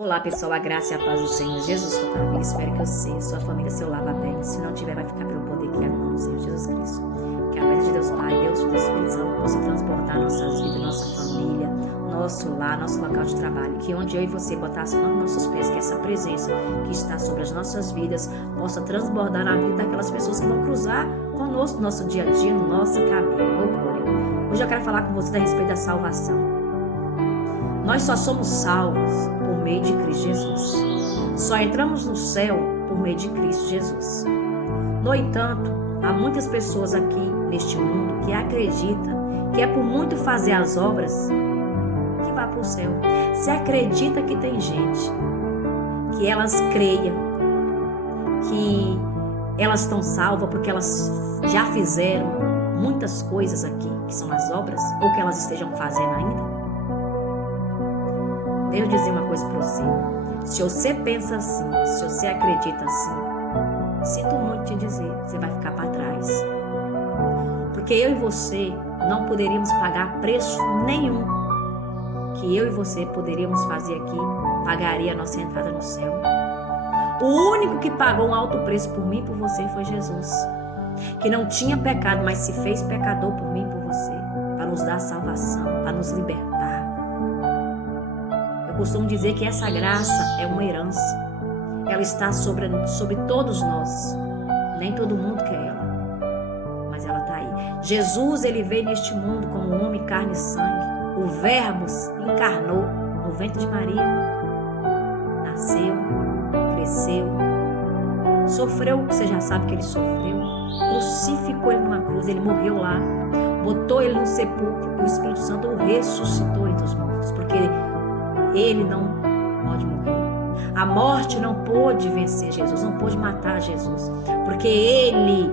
Olá pessoal, a graça e a paz do Senhor Jesus sua família. Espero que você, sua família, seu lar vá bem. Se não tiver, vai ficar pelo poder que há no nome do Senhor Jesus Cristo. Que a paz de Deus Pai, Deus do Espírito Santo possa transportar nossas vidas, nossa família, nosso lar, nosso local de trabalho. Que onde eu e você botar as mãos nos nossos pés, que essa presença que está sobre as nossas vidas possa transbordar na vida daquelas pessoas que vão cruzar conosco no nosso dia a dia, no nosso caminho. Oh, glória. Hoje eu quero falar com você a respeito da salvação. Nós só somos salvos por meio de Cristo Jesus. Só entramos no céu por meio de Cristo Jesus. No entanto, há muitas pessoas aqui neste mundo que acreditam que é por muito fazer as obras que vai para o céu. Você acredita que tem gente que elas creiam que elas estão salvas porque elas já fizeram muitas coisas aqui, que são as obras, ou que elas estejam fazendo ainda? Deus dizer uma coisa para você. Se você pensa assim, se você acredita assim, sinto muito te dizer, você vai ficar para trás. Porque eu e você não poderíamos pagar preço nenhum que eu e você poderíamos fazer aqui, pagaria a nossa entrada no céu. O único que pagou um alto preço por mim e por você foi Jesus, que não tinha pecado, mas se fez pecador por mim e por você, para nos dar salvação, para nos libertar. Costumo dizer que essa graça é uma herança. Ela está sobre todos nós. Nem todo mundo quer ela, mas ela está aí. Jesus, ele veio neste mundo como homem, carne e sangue. O Verbo se encarnou no ventre de Maria. Nasceu, cresceu, sofreu, você já sabe que ele sofreu. Crucificou ele numa cruz, ele morreu lá. Botou ele no sepulcro e o Espírito Santo o ressuscitou entre os mortos, porque ele não pode morrer. A morte não pôde vencer Jesus, não pôde matar Jesus, porque ele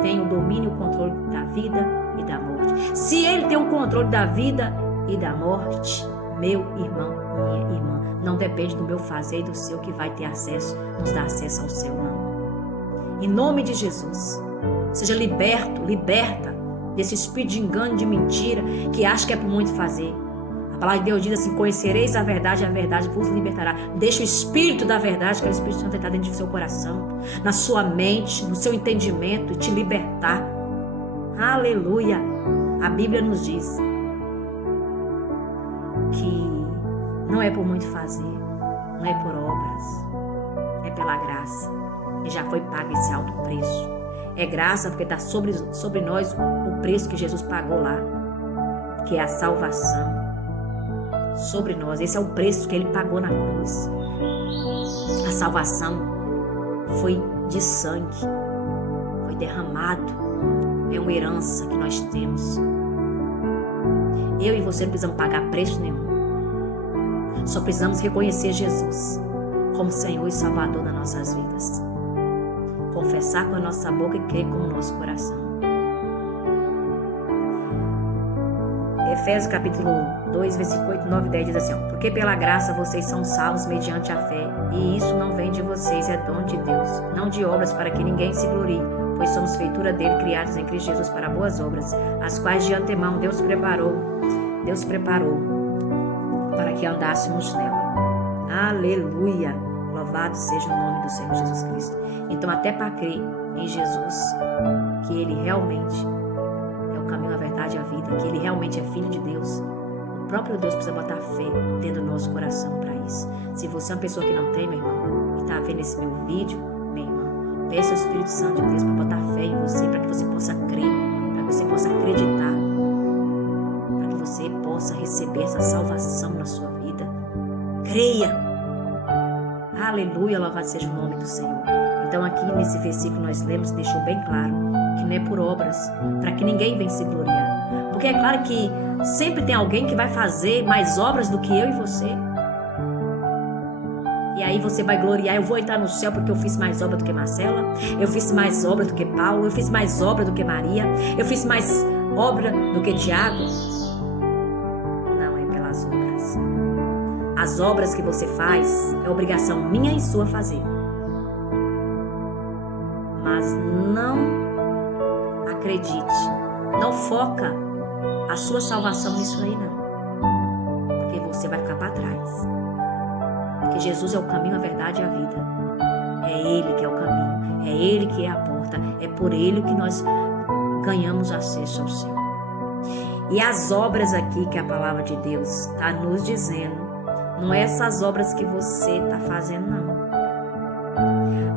tem o domínio e o controle da vida e da morte. Se ele tem o controle da vida e da morte, meu irmão, minha irmã, não depende do meu fazer e do seu que vai ter acesso, nos dar acesso ao céu, não. Em nome de Jesus, seja liberta desse espírito de engano, de mentira, que acha que é por muito fazer. A palavra de Deus diz assim: conhecereis a verdade vos libertará. Deixa o Espírito da verdade, que é o Espírito Santo, entrar dentro do seu coração, na sua mente, no seu entendimento, e te libertar. Aleluia! A Bíblia nos diz que não é por muito fazer, não é por obras, é pela graça. E já foi pago esse alto preço. É graça porque está sobre nós o preço que Jesus pagou lá, que é a salvação. Sobre nós, esse é o preço que ele pagou na cruz. A salvação foi de sangue, foi derramado, é uma herança que nós temos. Eu e você não precisamos pagar preço nenhum, só precisamos reconhecer Jesus como Senhor e Salvador das nossas vidas, confessar com a nossa boca e crer com o nosso coração. Efésios capítulo 2, versículo 8, 9 e 10 diz assim: porque pela graça vocês são salvos mediante a fé, e isso não vem de vocês, é dom de Deus, não de obras para que ninguém se glorie, pois somos feitura dele, criados em Cristo Jesus para boas obras, as quais de antemão Deus preparou para que andássemos nela. Aleluia! Louvado seja o nome do Senhor Jesus Cristo. Então, até para crer em Jesus, que ele realmente o caminho, a verdade e a vida, que ele realmente é filho de Deus, o próprio Deus precisa botar fé dentro do nosso coração para isso. Se você é uma pessoa que não tem, meu irmão, e está vendo esse meu vídeo, minha irmã, peça ao Espírito Santo de Deus para botar fé em você, para que você possa crer, para que você possa acreditar, para que você possa receber essa salvação na sua vida. Creia! Aleluia, louvado seja o nome do Senhor. Então aqui nesse versículo nós lemos, deixou bem claro que não é por obras, para que ninguém venha se gloriar. Porque é claro que sempre tem alguém que vai fazer mais obras do que eu e você. E aí você vai gloriar: eu vou entrar no céu porque eu fiz mais obra do que Marcela, eu fiz mais obra do que Paulo, eu fiz mais obra do que Maria, eu fiz mais obra do que Tiago. Não é pelas obras. As obras que você faz é obrigação minha e sua fazer. Mas não acredite, não foca a sua salvação nisso aí não, porque você vai ficar para trás. Porque Jesus é o caminho, a verdade e a vida. É Ele que é o caminho, é Ele que é a porta, é por Ele que nós ganhamos acesso ao céu. E as obras aqui que a palavra de Deus está nos dizendo, não é essas obras que você está fazendo, não.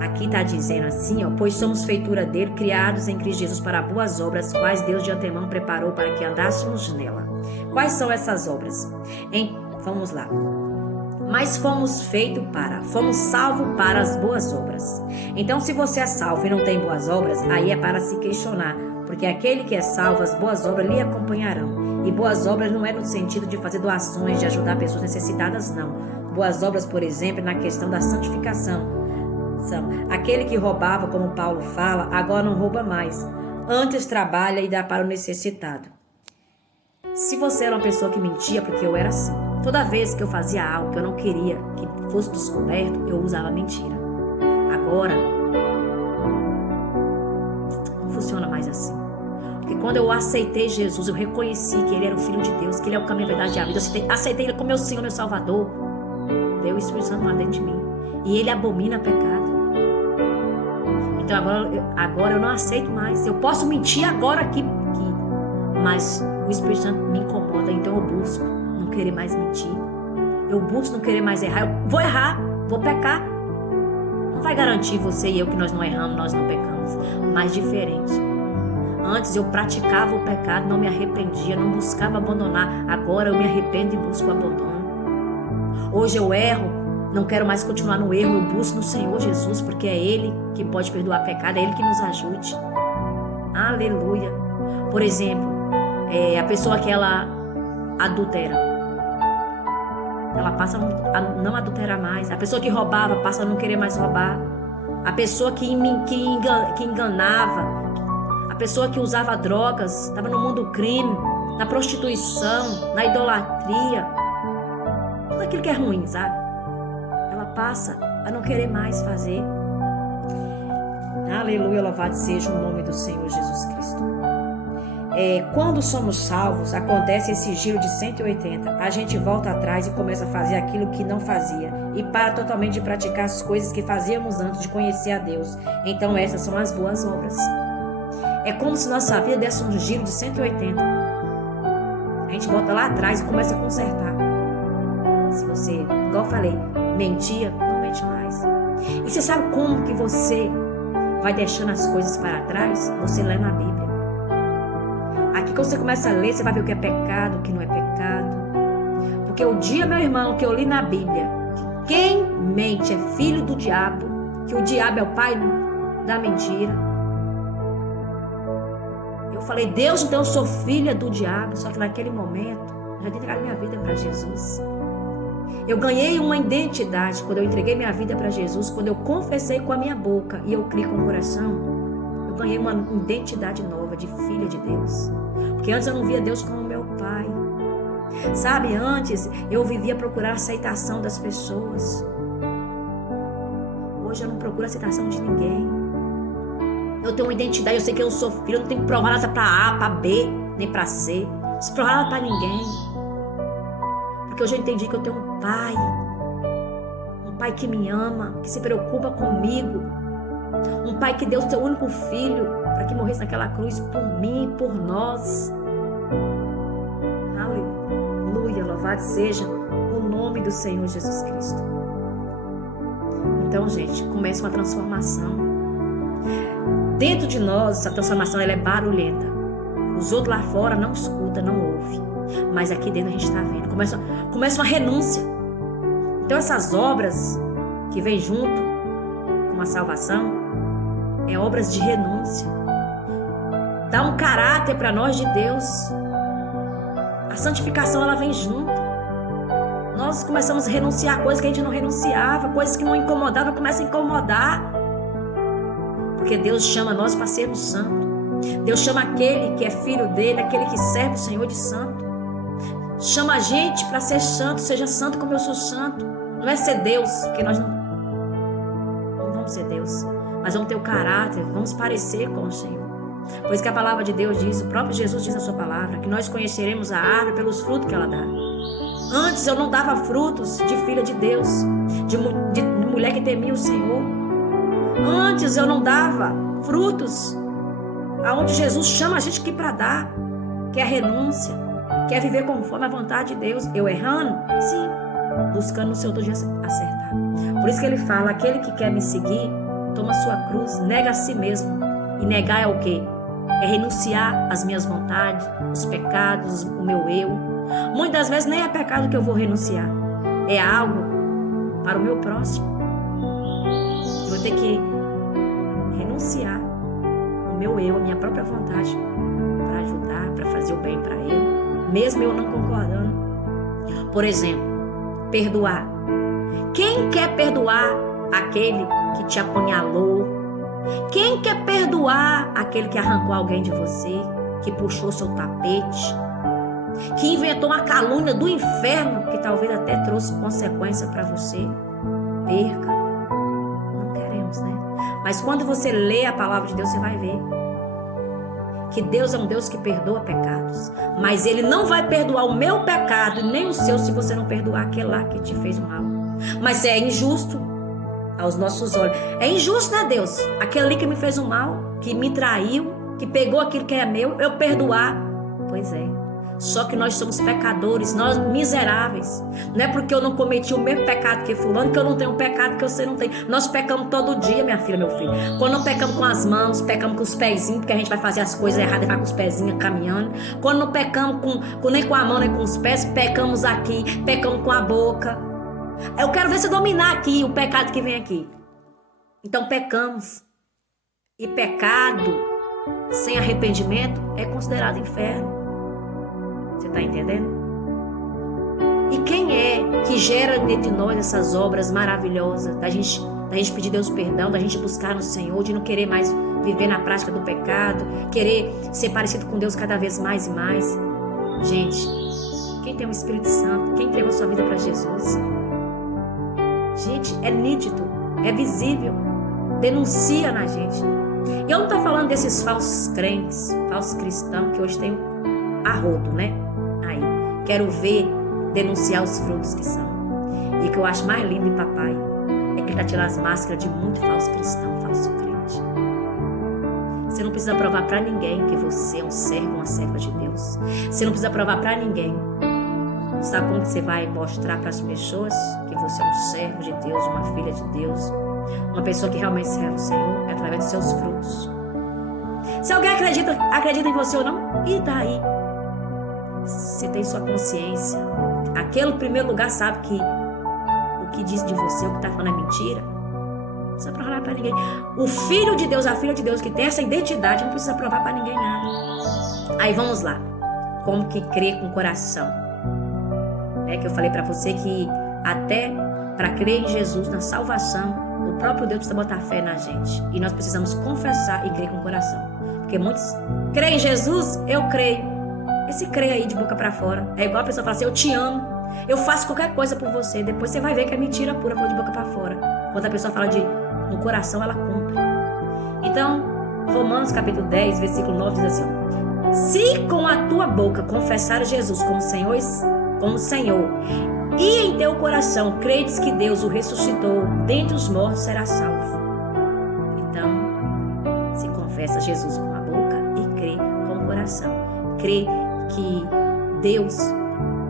Aqui está dizendo assim, ó, pois somos feitura dele, criados em Cristo Jesus para boas obras, quais Deus de antemão preparou para que andássemos nela. Quais são essas obras? Vamos lá. Mas fomos salvos para as boas obras. Então, se você é salvo e não tem boas obras, aí é para se questionar, porque aquele que é salvo, as boas obras lhe acompanharão. E boas obras não é no sentido de fazer doações, de ajudar pessoas necessitadas, não. Boas obras, por exemplo, na questão da santificação. Aquele que roubava, como Paulo fala, agora não rouba mais. Antes trabalha e dá para o necessitado. Se você era uma pessoa que mentia, porque eu era assim. Toda vez que eu fazia algo que eu não queria que fosse descoberto, eu usava mentira. Agora, não funciona mais assim. Porque quando eu aceitei Jesus, eu reconheci que Ele era o Filho de Deus, que Ele é o caminho, a verdade e a vida. Eu aceitei Ele como meu Senhor, meu Salvador. Veio o Espírito Santo lá dentro de mim. E Ele abomina pecado. Então agora eu não aceito mais. Eu posso mentir agora aqui, mas o Espírito Santo me incomoda, então eu busco não querer mais mentir. Eu busco não querer mais errar. Eu vou errar, vou pecar. Não vai garantir você e eu que nós não erramos, nós não pecamos. Mas diferente. Antes eu praticava o pecado, não me arrependia, não buscava abandonar. Agora eu me arrependo e busco o abandono. Hoje eu erro, não quero mais continuar no erro, eu busco no Senhor Jesus, porque é Ele que pode perdoar pecado, é Ele que nos ajude. Aleluia. Por exemplo, a pessoa que ela adultera, ela passa a não adulterar mais. A pessoa que roubava passa a não querer mais roubar. A pessoa que enganava, a pessoa que usava drogas, estava no mundo do crime, na prostituição, na idolatria, tudo aquilo que é ruim, sabe? Ela passa a não querer mais fazer. Aleluia, louvado seja o nome do Senhor Jesus Cristo. Quando somos salvos, acontece esse giro de 180. A gente volta atrás e começa a fazer aquilo que não fazia e para totalmente de praticar as coisas que fazíamos antes de conhecer a Deus. Então essas são as boas obras. É como se nossa vida desse um giro de 180. A gente volta lá atrás e começa a consertar. Se você, igual eu falei, mentia, não mente mais. E você sabe como que você vai deixando as coisas para trás? Você lê na Bíblia. Aqui quando você começa a ler, você vai ver o que é pecado, o que não é pecado. Porque o dia, meu irmão, que eu li na Bíblia, que quem mente é filho do diabo, que o diabo é o pai da mentira. Eu falei, Deus, então eu sou filha do diabo. Só que naquele momento, eu já tinha entregado minha vida para Jesus. Eu ganhei uma identidade quando eu entreguei minha vida para Jesus, quando eu confessei com a minha boca e eu criei com o coração. Eu ganhei uma identidade nova de filha de Deus. Porque antes eu não via Deus como meu pai. Sabe, antes eu vivia procurar a aceitação das pessoas. Hoje eu não procuro a aceitação de ninguém. Eu tenho uma identidade, eu sei que eu sou filho, eu não tenho que provar nada para A, para B, nem para C. Não preciso provar nada para ninguém. Porque hoje eu entendi que eu tenho um pai que me ama, que se preocupa comigo. Um pai que deu o seu único filho para que morresse naquela cruz por mim e por nós. Aleluia, louvado seja o nome do Senhor Jesus Cristo. Então, gente, começa uma transformação. Dentro de nós, essa transformação ela é barulhenta. Os outros lá fora não escutam, não ouvem. Mas aqui dentro a gente está vendo. Começa uma renúncia. Então, essas obras que vêm junto com a salvação, é obras de renúncia. Dá um caráter para nós de Deus. A santificação ela vem junto. Nós começamos a renunciar a coisas que a gente não renunciava, coisas que não incomodavam, começam a incomodar. Porque Deus chama nós para sermos santos. Deus chama aquele que é filho dele, aquele que serve o Senhor de santo. Chama a gente para ser santo, seja santo como eu sou santo. Não é ser Deus, porque nós não vamos ser Deus. Mas vamos ter o caráter, vamos parecer com o Senhor. Pois que a palavra de Deus diz, o próprio Jesus diz na sua palavra, que nós conheceremos a árvore pelos frutos que ela dá. Antes eu não dava frutos de filha de Deus, de mulher que temia o Senhor. Antes eu não dava frutos aonde Jesus chama a gente aqui para dar, que é a renúncia, que é viver conforme a vontade de Deus. Eu errando? Sim, buscando o Senhor todo dia acertar. Por isso que ele fala, aquele que quer me seguir, toma sua cruz, nega a si mesmo. E negar é o quê? É renunciar às minhas vontades, os pecados, o meu eu. Muitas vezes nem é pecado que eu vou renunciar, é algo para o meu próximo. Eu vou ter que renunciar o meu eu, a minha própria vontade, para ajudar, para fazer o bem para ele, mesmo eu não concordando. Por exemplo, perdoar. Quem quer perdoar aquele que te apunhalou? Quem quer perdoar aquele que arrancou alguém de você, que puxou seu tapete, que inventou uma calúnia do inferno, que talvez até trouxe consequência para você? Perca. Não queremos, né? Mas quando você lê a palavra de Deus, você vai ver que Deus é um Deus que perdoa pecados, mas Ele não vai perdoar o meu pecado, nem o seu, se você não perdoar aquele lá que te fez o mal. Mas é injusto aos nossos olhos. É injusto, né, Deus? Aquele ali que me fez o mal, que me traiu, que pegou aquilo que é meu, eu perdoar. Pois é. Só que nós somos pecadores, nós miseráveis. Não é porque eu não cometi o mesmo pecado que fulano, que eu não tenho o pecado que você não tem. Nós pecamos todo dia, minha filha, meu filho. Quando não pecamos com as mãos, pecamos com os pezinhos, porque a gente vai fazer as coisas erradas e vai com os pezinhos caminhando. Quando não pecamos nem com a mão, nem com os pés, pecamos aqui, pecamos com a boca. Eu quero ver se dominar aqui o pecado que vem aqui. Então pecamos. E pecado sem arrependimento é considerado inferno. Você está entendendo? E quem é que gera dentro de nós essas obras maravilhosas? Da gente pedir Deus perdão, da gente buscar no Senhor, de não querer mais viver na prática do pecado, querer ser parecido com Deus cada vez mais e mais. Gente, quem tem o Espírito Santo, quem entregou sua vida para Jesus? Gente, é nítido, é visível, denuncia na gente. E eu não estou falando desses falsos crentes, falsos cristãos, que hoje tem a rodo, né? Aí, quero ver, denunciar os frutos que são. E o que eu acho mais lindo em papai é que ele está tirando as máscaras de muito falso cristão, falso crente. Você não precisa provar para ninguém que você é um servo, uma serva de Deus. Você não precisa provar para ninguém. Sabe como que você vai mostrar para as pessoas que você é um servo de Deus, uma filha de Deus, uma pessoa que realmente serve o Senhor? É através dos seus frutos. Se alguém acredita em você ou não, e daí? Você tem sua consciência. Aquele primeiro lugar sabe que o que diz de você, o que está falando é mentira. Não precisa provar para ninguém. O filho de Deus, a filha de Deus que tem essa identidade, não precisa provar para ninguém nada. Aí vamos lá. Como que crer com o coração? Que eu falei para você que até para crer em Jesus, na salvação, o próprio Deus precisa botar fé na gente. E nós precisamos confessar e crer com o coração. Porque muitos creem em Jesus, eu creio. Esse crer aí de boca para fora. É igual a pessoa fala assim, eu te amo, eu faço qualquer coisa por você. Depois você vai ver que é mentira pura, foi de boca para fora. Quando a pessoa fala no coração, ela cumpre. Então, Romanos capítulo 10, versículo 9 diz assim, se com a tua boca confessares Jesus como Senhor, e em teu coração credes que Deus o ressuscitou dentre os mortos, será salvo. Então, se confessa Jesus com a boca e crê com o coração, crê que Deus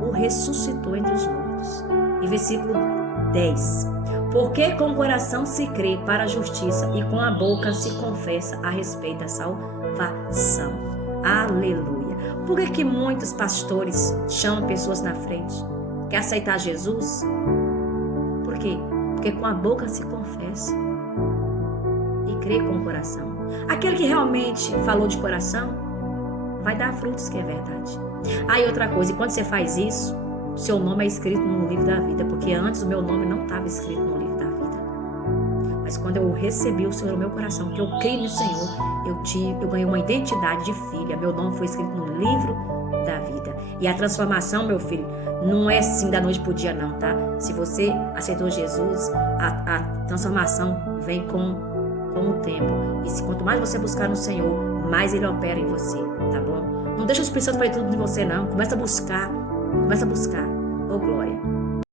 o ressuscitou entre os mortos. E versículo 10, porque com o coração se crê para a justiça e com a boca se confessa a respeito da salvação. Aleluia. Por que muitos pastores chamam pessoas na frente? Quer aceitar Jesus? Por quê? Porque com a boca se confessa e crê com o coração. Aquele que realmente falou de coração vai dar frutos, que é verdade. Aí outra coisa, e quando você faz isso, seu nome é escrito no livro da vida, porque antes o meu nome não estava escrito no livro da vida. Mas quando eu recebi o Senhor no meu coração, que eu creio no Senhor, eu ganhei uma identidade de filha. Meu nome foi escrito no livro da vida. E a transformação, meu filho, não é assim da noite pro dia não, tá? Se você aceitou Jesus, a transformação vem com o tempo. E quanto mais você buscar no Senhor, mais Ele opera em você, tá bom? Não deixa o Espírito Santo fazer tudo de você não. Começa a buscar. Oh, glória.